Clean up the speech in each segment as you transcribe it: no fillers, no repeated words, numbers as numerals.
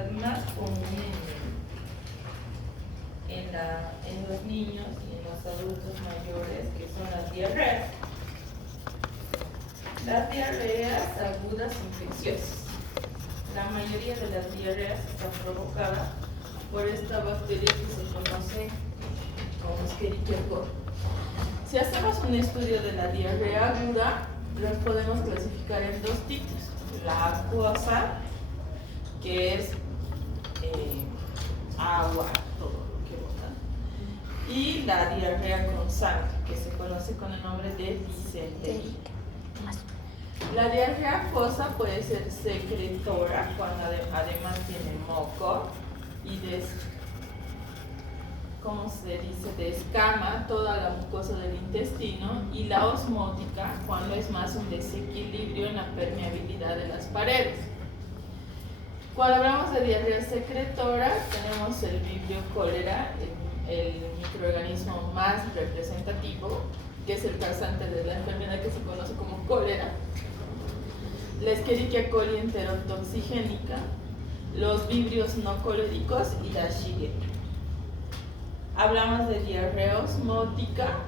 enfermedad más común en los niños y en los adultos mayores, que son las diarreas. Las diarreas agudas infecciosas. La mayoría de las diarreas están provocadas por esta bacteria que se conoce como Escherichia coli. Si hacemos un estudio de la diarrea aguda, las podemos clasificar en dos tipos: la acuosa, que es agua, todo lo que bota, y la diarrea con sangre, que se conoce con el nombre de disentería. La diarrea acuosa puede ser secretora, cuando además tiene moco y descama toda la mucosa del intestino, y la osmótica, cuando es más un desequilibrio en la permeabilidad de las paredes. Cuando hablamos de diarrea secretora, tenemos el Vibrio cholera, el microorganismo más representativo, que es el causante de la enfermedad que se conoce como cólera, la Escherichia coli enterotoxigénica, los vibrios no coléricos y la Shigella. Hablamos de diarrea osmótica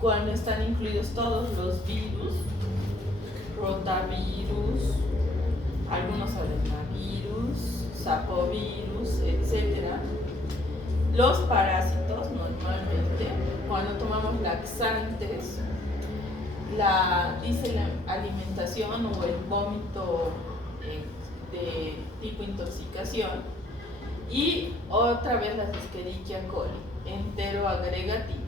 cuando están incluidos todos los virus, rotavirus, algunos adenovirus, sapovirus, etc. Los parásitos, normalmente, cuando tomamos laxantes, la alimentación o el vómito de tipo intoxicación, y otra vez la Escherichia coli enteroagregativa.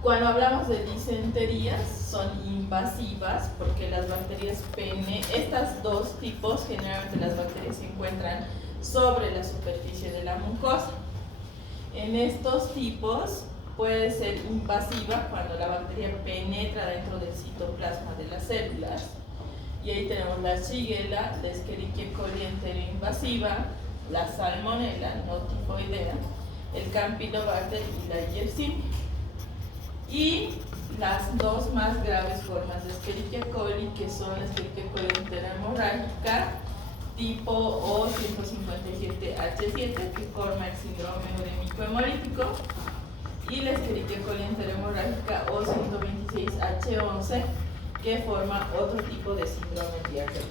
Cuando hablamos de disenterías, son invasivas porque las bacterias pene, estas dos tipos, generalmente las bacterias se encuentran sobre la superficie de la mucosa. En estos tipos puede ser invasiva cuando la bacteria penetra dentro del citoplasma de las células, y ahí tenemos la Shigella, la Escherichia coli enteroinvasiva, la Salmonella no tifoidea, el Campylobacter y la Yersinia. Y las dos más graves formas de Escherichia coli, que son la Escherichia coli enterohemorrágica tipo O157H7, que forma el síndrome urémico hemolítico, y la Escherichia coli enterohemorrágica O126H11, que forma otro tipo de síndrome diarreico.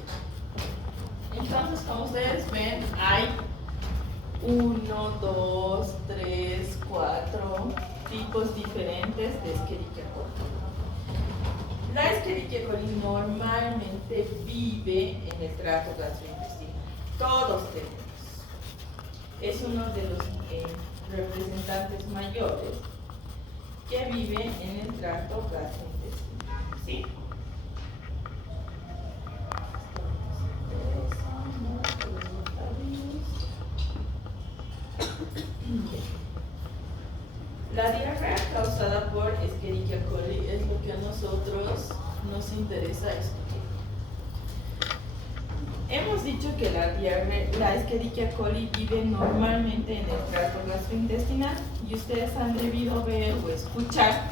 Entonces, como ustedes ven, hay 1, 2, 3, 4 tipos diferentes de Escherichia coli. La Escherichia coli normalmente vive en el tracto gastrointestinal. Todos tenemos. Es uno de los representantes mayores que vive en el tracto gastrointestinal. ¿Sí? La diarrea causada por Escherichia coli es lo que a nosotros nos interesa estudiar. Hemos dicho que la Escherichia coli vive normalmente en el tracto gastrointestinal, y ustedes han debido ver o escuchar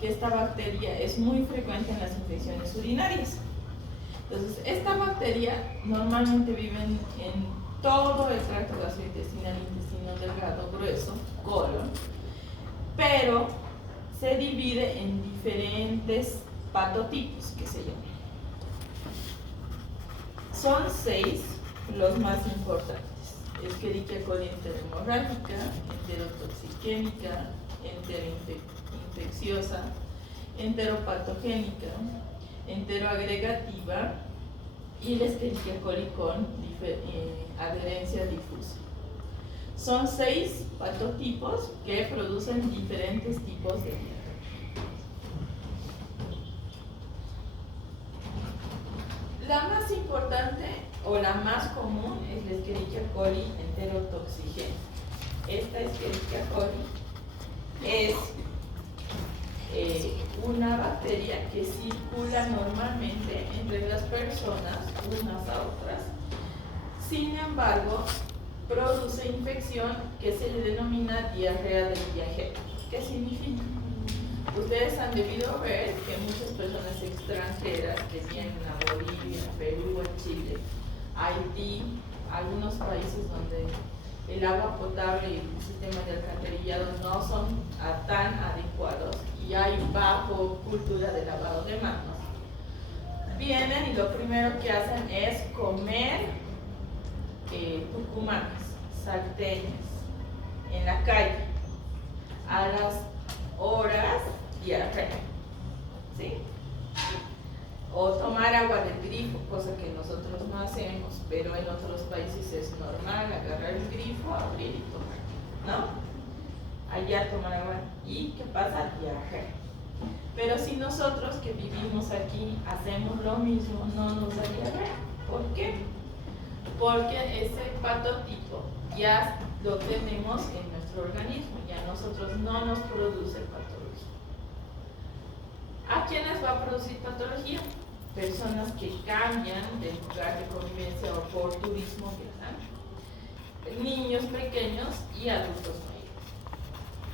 que esta bacteria es muy frecuente en las infecciones urinarias. Entonces, esta bacteria normalmente vive en todo el tracto gastrointestinal, intestino delgado, grueso, colon, pero se divide en diferentes patotipos, que se llaman. Son 6 los más importantes: Escherichia coli enterohemorrágica, enterotoxigénica, enteroinfecciosa, enteropatogénica, enteroagregativa, y la Escherichia coli con adherencia difusa. Son 6 patotipos que producen diferentes tipos de diarrea. La más importante o la más común es la Escherichia coli enterotoxigénica. Esta Escherichia coli es una bacteria que circula normalmente entre las personas unas a otras. Sin embargo, produce infección que se le denomina diarrea del viajero. ¿Qué significa? Ustedes han debido ver que muchas personas extranjeras que vienen a Bolivia, Perú o Chile Haití, algunos países donde el agua potable y el sistema de alcantarillado no son tan adecuados y hay bajo cultura de lavado de manos. Vienen y lo primero que hacen es comer tucumanas, salteñas, en la calle, a las horas diarrea, ¿sí? O tomar agua del grifo, cosa que nosotros no hacemos, pero en otros países es normal agarrar el grifo, abrir y tomar, ¿no? Allá tomar agua. ¿Y qué pasa? Diarrea. Pero si nosotros que vivimos aquí hacemos lo mismo, no nos da diarrea. ¿Por qué? Porque ese patotipo ya lo tenemos en nuestro organismo, ya nosotros no nos produce patología. ¿A quiénes va a producir patología? Personas que cambian de lugar de convivencia o por turismo viajan, niños pequeños y adultos mayores.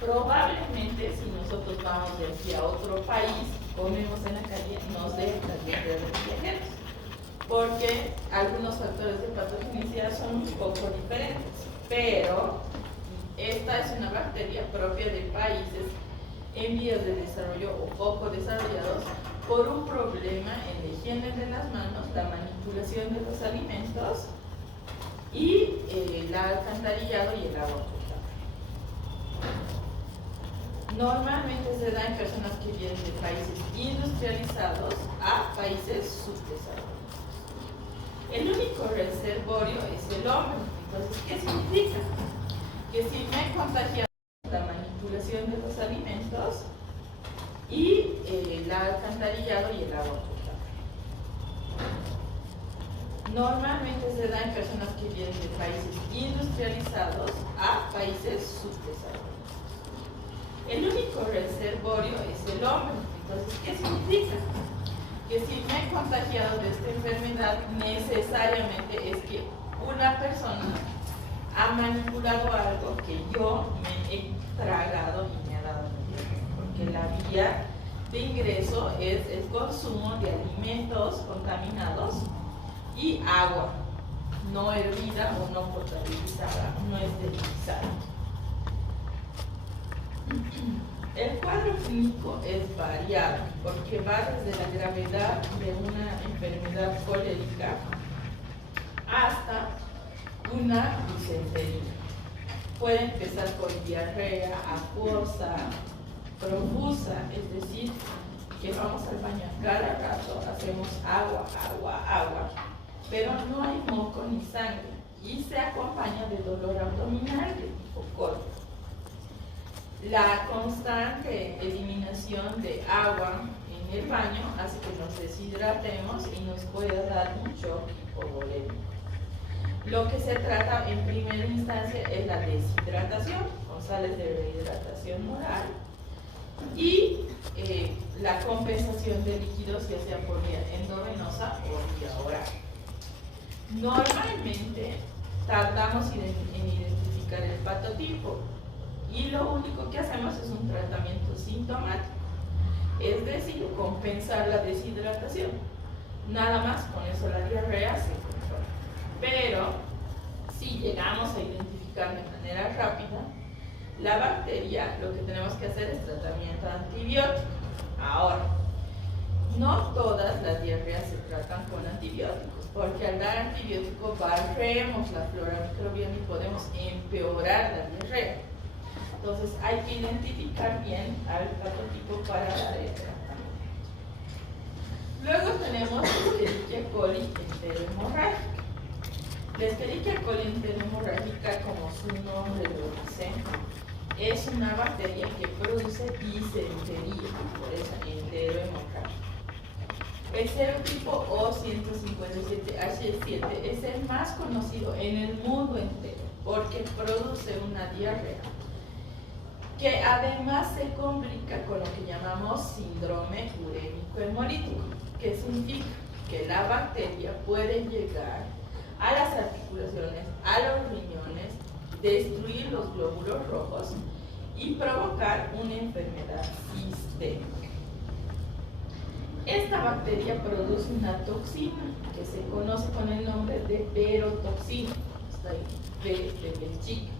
Probablemente si nosotros vamos de aquí a otro país, comemos en la calle, nos dé también de los viajeros, porque algunos factores de patogenicidad son un poco diferentes, pero esta es una bacteria propia de países en vías de desarrollo o poco desarrollados por un problema en la higiene de las manos, la manipulación de los alimentos y el alcantarillado y el agua potable. Normalmente se da en personas que vienen de países industrializados a países subdesarrollados. El único reservorio es el hombre. Entonces, ¿qué significa? Que si me he contagiado la manipulación de los alimentos y el alcantarillado y el agua potable. Normalmente se da en personas que vienen de países industrializados a países subdesarrollados. El único reservorio es el hombre. Entonces, ¿qué significa? Que si me he contagiado de esta enfermedad, necesariamente es que una persona ha manipulado algo que yo me he tragado y me ha dado diarrea, porque la vía de ingreso es el consumo de alimentos contaminados y agua no hervida o no potabilizada, no esterilizada. El cuadro clínico es variado porque va desde la gravedad de una enfermedad colérica hasta una disentería. Puede empezar por diarrea acuosa, profusa, es decir, que vamos al baño cada rato, hacemos agua, agua, agua, pero no hay moco ni sangre y se acompaña de dolor abdominal de tipo cólico. La constante eliminación de agua en el baño hace que nos deshidratemos y nos pueda dar un shock hipovolémico. Lo que se trata en primera instancia es la deshidratación, con sales de rehidratación oral, y la compensación de líquidos, ya sea por vía endovenosa o vía oral. Normalmente tardamos en identificar el patotipo y lo único que hacemos es un tratamiento sintomático, es decir, compensar la deshidratación. Nada más, con eso la diarrea se controla. Pero si llegamos a identificar de manera rápida la bacteria, lo que tenemos que hacer es tratamiento antibiótico. Ahora, no todas las diarreas se tratan con antibióticos, porque al dar antibiótico barremos la flora microbiana y podemos empeorar la diarrea. Entonces hay que identificar bien al patotipo para dar el tratamiento. Luego tenemos Escherichia coli enterohemorrágica. La Escherichia coli enterohemorrágica, como su nombre lo dice, es una bacteria que produce disentería, por eso enterohemorrágica. El serotipo O157H7 es el más conocido en el mundo entero porque produce una diarrea que además se complica con lo que llamamos síndrome urémico hemolítico, que significa que la bacteria puede llegar a las articulaciones, a los riñones, destruir los glóbulos rojos y provocar una enfermedad sistémica. Esta bacteria produce una toxina que se conoce con el nombre de verotoxina, está ahí, V de Bélgica,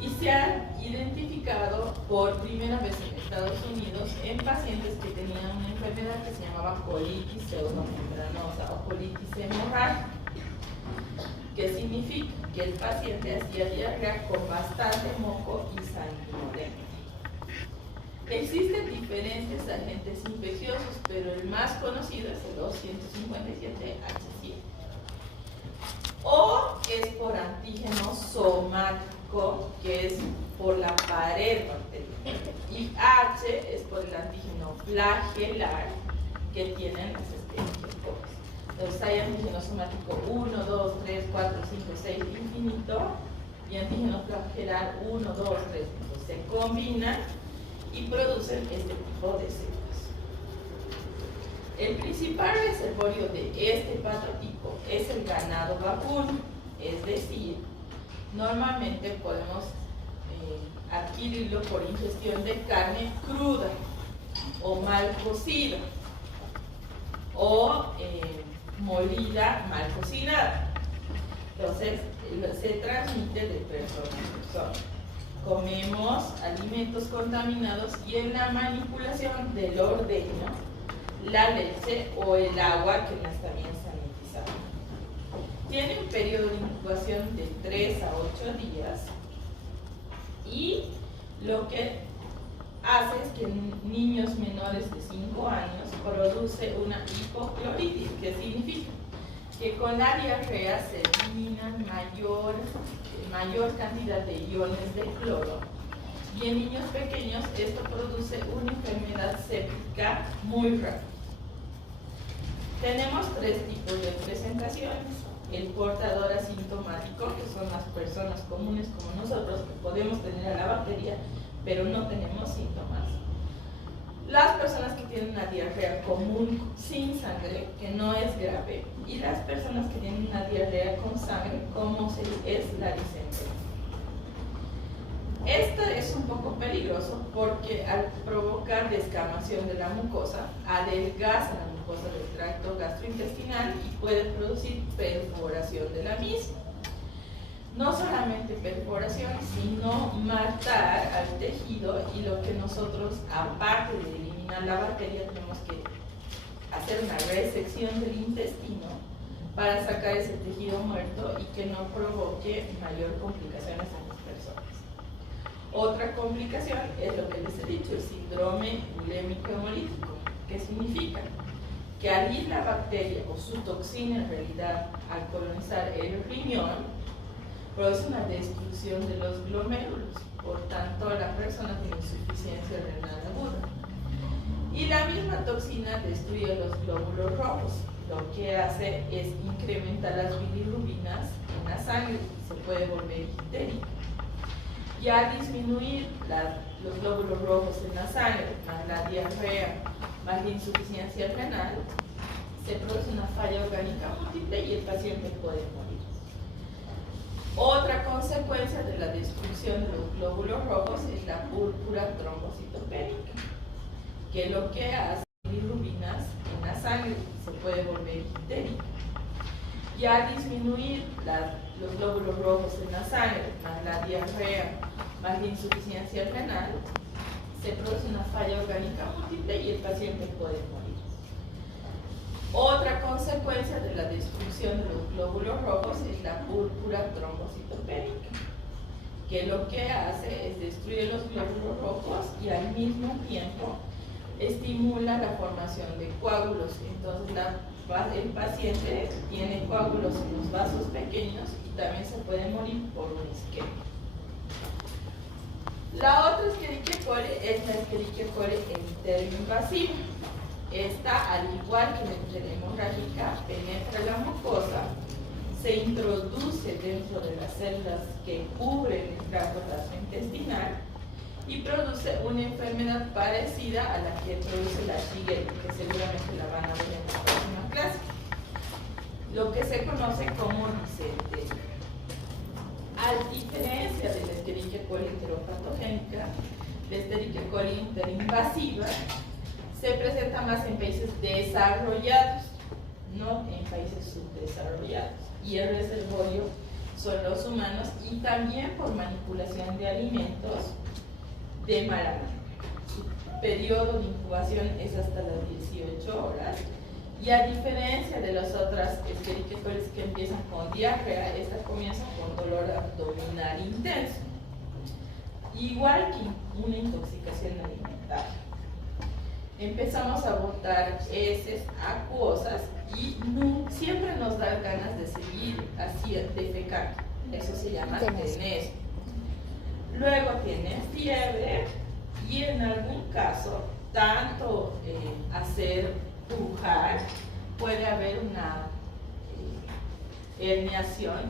y se ha identificado por primera vez en Estados Unidos en pacientes que tenían una enfermedad que se llamaba colitis pseudomembranosa o colitis hemorrágica, que significa que el paciente hacía diarrea con bastante moco y sanguinolento. Existen diferentes agentes infecciosos, pero el más conocido es el O157H7. O es por antígeno somático, que es por la pared bacteriana, y H es por el antígeno flagelar, que tienen las especies pobres. Entonces hay antígeno somático 1, 2, 3, 4, 5, 6, infinito, y antígeno flagelar 1, 2, 3. Entonces se combinan y producen este tipo de células. El principal reservorio de este patotipo es el ganado vacuno, es decir, normalmente podemos adquirirlo por ingestión de carne cruda o mal cocida o molida mal cocinada. Entonces se transmite de persona a persona. Comemos alimentos contaminados y en la manipulación del ordeño, la leche o el agua que no está bien sanitizada. Tiene un periodo de incubación de 3 a 8 días y lo que hace es que en niños menores de 5 años produce una hipocloritis, que significa que con la diarrea se eliminan mayor cantidad de iones de cloro, y en niños pequeños esto produce una enfermedad séptica muy rápida. Tenemos 3 tipos de presentaciones: el portador asintomático, que son las personas comunes como nosotros, que podemos tener a la bacteria pero no tenemos síntomas; las personas que tienen una diarrea común sin sangre, que no es grave; y las personas que tienen una diarrea con sangre, como es la disentería. Esto es un poco peligroso porque al provocar descamación de la mucosa, adelgaza la mucosa del tracto gastrointestinal y puede producir perforación de la misma. No solamente perforación, sino matar al tejido, y lo que nosotros, aparte de eliminar la bacteria, tenemos que hacer una resección del intestino para sacar ese tejido muerto y que no provoque mayor complicaciones en las personas. Otra complicación es lo que les he dicho, el síndrome urémico hemolítico, que significa que al ir la bacteria o su toxina en realidad al colonizar el riñón, produce una destrucción de los glomérulos, por tanto la persona tiene insuficiencia renal aguda. Y la misma toxina destruye los glóbulos rojos, lo que hace es incrementar las bilirrubinas en la sangre y se puede volver ictérica. Y al disminuir los glóbulos rojos en la sangre, más la diarrea, más la insuficiencia renal, se produce una falla orgánica múltiple y el paciente puede morir. Otra consecuencia de la destrucción de los glóbulos rojos es la púrpura trombocitopénica, que lo que hace es bilirrubinas en la sangre y se puede volver ictérica. Y al disminuir los glóbulos rojos en la sangre, más la diarrea, más la insuficiencia renal, se produce una falla orgánica múltiple y el paciente puede morir. Otra consecuencia de la destrucción de los glóbulos rojos es la púrpura trombocitopénica, que lo que hace es destruir los glóbulos rojos y al mismo tiempo estimula la formación de coágulos. Entonces el paciente tiene coágulos en los vasos pequeños y también se puede morir por un isquemia. La otra Escherichia coli es la Escherichia coli enteroinvasiva. Esta, al igual que la enterohemorrágica, penetra la mucosa, se introduce dentro de las células que cubren el tracto gastrointestinal y produce una enfermedad parecida a la que produce la Shigella, que seguramente la van a ver en la próxima clase, lo que se conoce como disentería. A diferencia de la Escherichia coli enteropatogénica, la Escherichia coli enteroinvasiva se presenta más en países desarrollados, no en países subdesarrollados. Y el reservorio son los humanos, y también por manipulación de alimentos de mala manera. Su periodo de incubación es hasta las 18 horas, y a diferencia de las otras Escherichia coli que empiezan con diarrea, estas comienzan con dolor abdominal intenso, igual que una intoxicación alimentaria. Empezamos a botar heces acuosas y siempre nos da ganas de seguir así defecando. Eso se llama tenesmo. Luego tienen fiebre y en algún caso, tanto hacer pujar, puede haber una herniación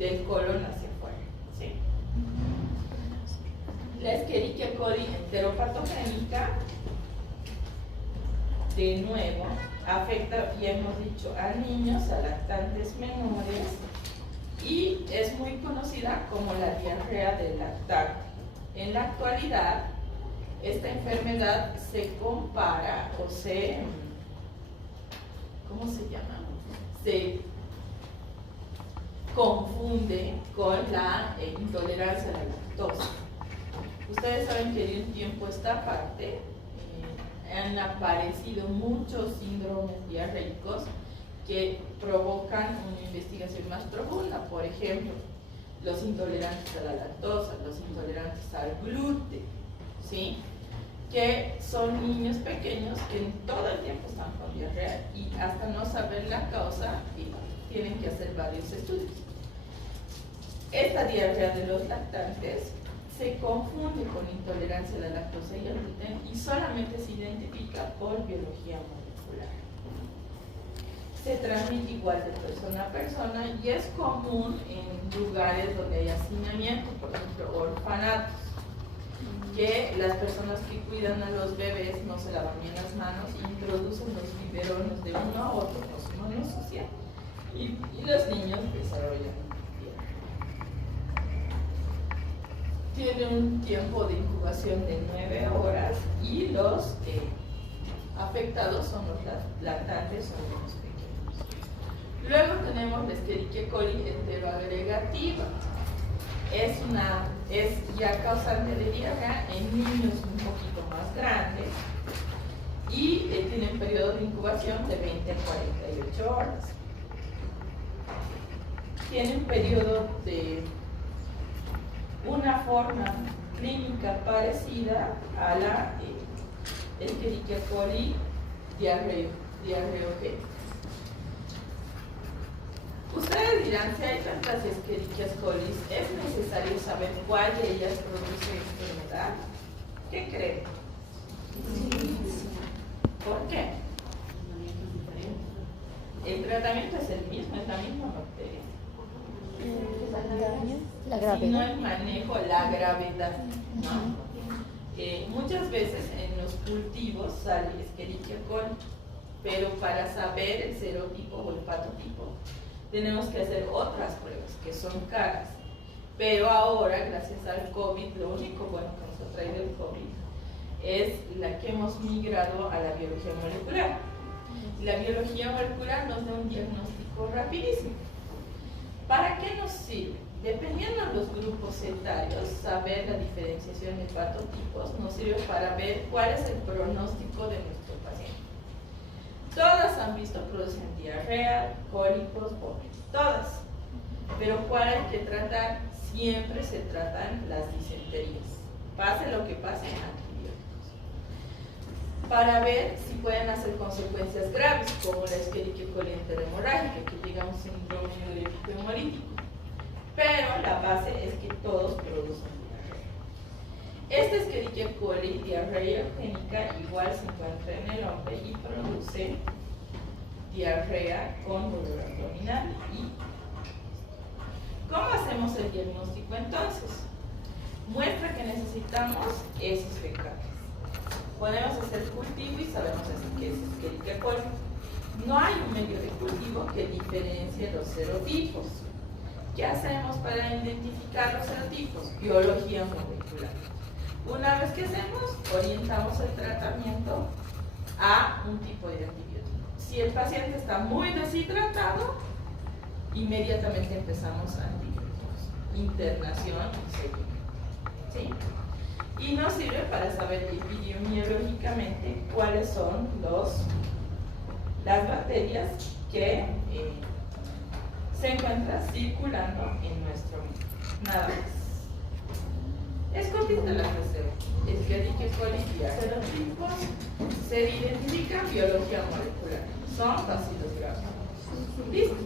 del colon hacia afuera. ¿Sí? La Escherichia coli enteropatogénica, de nuevo, afecta, ya hemos dicho, a niños, a lactantes menores, y es muy conocida como la diarrea del lactante. En la actualidad, esta enfermedad se compara o se, ¿cómo se llama? Se confunde con la intolerancia a la lactosa. Ustedes saben que de un tiempo a esta parte han aparecido muchos síndromes diarreicos que provocan una investigación más profunda. Por ejemplo, los intolerantes a la lactosa, los intolerantes al gluten, ¿sí? Que son niños pequeños que todo el tiempo están con diarrea y hasta no saber la causa tienen que hacer varios estudios. Esta diarrea de los lactantes se confunde con intolerancia a la lactosa y al gluten y solamente se identifica por biología molecular. Se transmite igual de persona a persona y es común en lugares donde hay hacinamiento, por ejemplo, orfanatos, que las personas que cuidan a los bebés no se lavan bien las manos e introducen los biberones de uno a otro con su mano sucia y los niños desarrollan. Tiene un tiempo de incubación de 9 horas y los afectados son los lactantes, son los pequeños. Luego tenemos la Escherichia coli heteroagregativa. Es ya causante de diarrea en niños un poquito más grandes y tienen periodo de incubación de 20 a 48 horas. Tienen periodo de una forma clínica parecida a la Escherichia coli diarreogénica. Ustedes dirán, si hay tantas Escherichia coli, ¿es necesario saber cuál de ellas produce enfermedad? ¿Qué creen? ¿Por qué? El tratamiento es el mismo, es la misma bacteria. La gravedad. Si no el manejo, la gravedad, ¿no? Muchas veces en los cultivos sale Escherichia coli, pero para saber el serotipo o el patotipo tenemos que hacer otras pruebas que son caras. Pero ahora, gracias al COVID, lo único bueno que nos ha traído el COVID es la que hemos migrado a la biología molecular. La biología molecular nos da un diagnóstico rapidísimo. ¿Para qué nos sirve? Dependiendo de los grupos etarios, saber la diferenciación de patotipos nos sirve para ver cuál es el pronóstico de nuestro paciente. Todas han visto producen diarrea, cólicos, vómitos, todas. Pero ¿cuál hay que tratar? Siempre se tratan las disenterías. Pase lo que pase, antibióticos. Para ver si pueden hacer consecuencias graves, como la Escherichia coli enterohemorrágica, que llega a un síndrome urétrico hemolítico. Pero la base es que todos producen diarrea. Esta Escherichia coli diarreogénica igual se encuentra en el hombre y produce diarrea con dolor abdominal. ¿Y cómo hacemos el diagnóstico entonces? Muestra que necesitamos heces fecales. Podemos hacer cultivo y sabemos así que es Escherichia coli. No hay un medio de cultivo que diferencie los serotipos. ¿Qué hacemos para identificar los serotipos? Biología molecular. Una vez que hacemos, orientamos el tratamiento a un tipo de antibiótico. Si el paciente está muy deshidratado, inmediatamente empezamos antibióticos, internación y seguimiento. ¿Sí? Y nos sirve para saber epidemiológicamente cuáles son las bacterias que se encuentran circulando en nuestro medio. Nada más. Es cortita la receta. Escherichia coli serotipos se identifica en biología molecular. Son bacilos graves. ¿Listo?